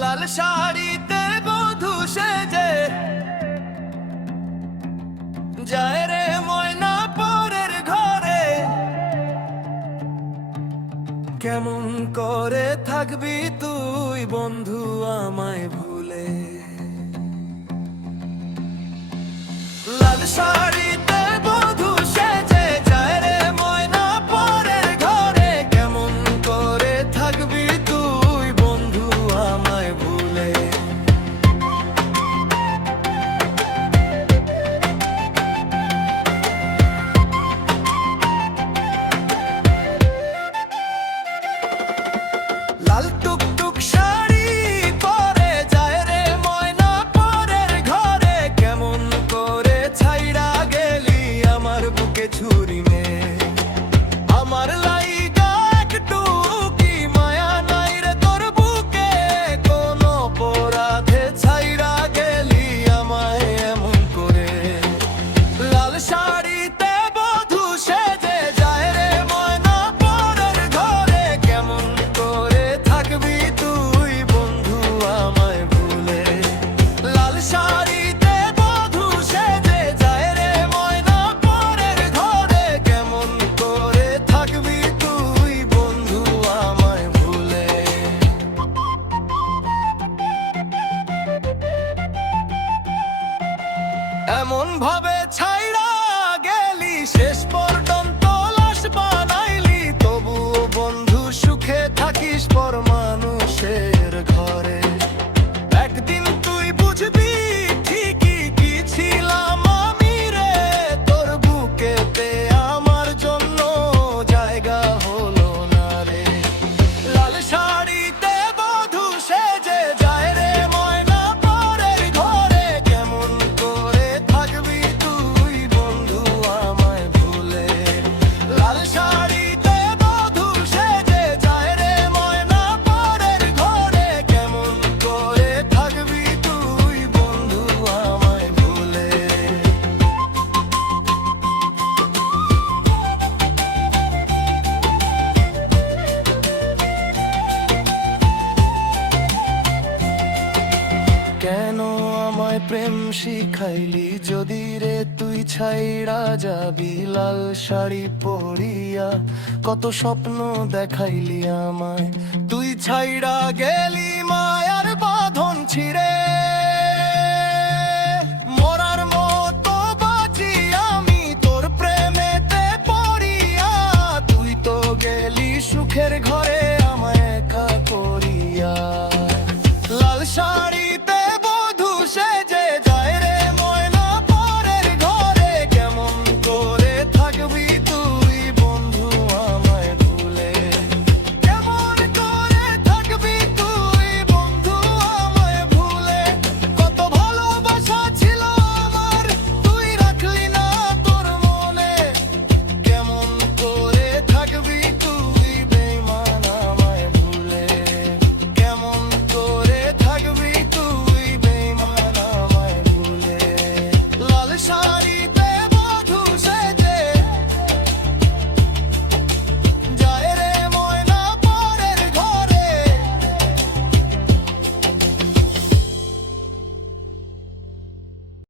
লাল শাড়িতে বধূ সেজে যায় রে ময়না পরের ঘরে। কেমন করে থাকবি তুই বন্ধু আমায় ভুলে? লাল শাড়িতে বধূ সেজে যায় রে ময়না পরের ঘরে। কেমন করে থাকবি তুই বন্ধু আমায় ভুলে? লাল টুকটুক শাড়ি পরে যায় রে ময়না পরের ঘরে। কেমন করে ছাইড়া গেলি আমার বুকে ছুরি মেরে? আমার লাইগা একটু কি মায়া নাই রে তোর বুকে? কোন অপরাধে ছাইড়া গেলি আমায় এমন করে? লাল শাড়িতে বধূ সেজে যায় রে ময়না পরের ঘরে। কেমন করে থাকবি তুই বন্ধু আমায় ভুলে? লাল শাড়িতে বধূ সেজে যায় রে ময়না পরের ঘরে। কেমন করে থাকবি তুই বন্ধু আমায় ভুলে? এমন ভাবে ছাইড়া গেলি শেষ পর্যন্ত লাশ বানাইলি। তবুও বন্ধু সুখে থাকিস পর মানুষের ঘরে। একদিন তুই বুঝবি ঠিকই কি ছিলাম আমি রে। তোর বুকেতে আমার জন্য জায়গা হলো না রে। লাল শাড়িতে বধূ সেজে যায় রে ময়না পরের ঘরে। কেমন করে থাকবি তুই বন্ধু আমায় ভুলে? লাল শাড়িতে বধূ সেজে যায় রে ময়না পরের ঘরে। কেমন করে থাকবি তুই বন্ধু আমায় ভুলে? কেন আমায় প্রেম শিখাইলি যদি রে তুই ছাইড়া যাবি? লাল শাড়ি পরিয়া কত স্বপ্ন দেখাইলি আমায়, তুই ছাইড়া গেলি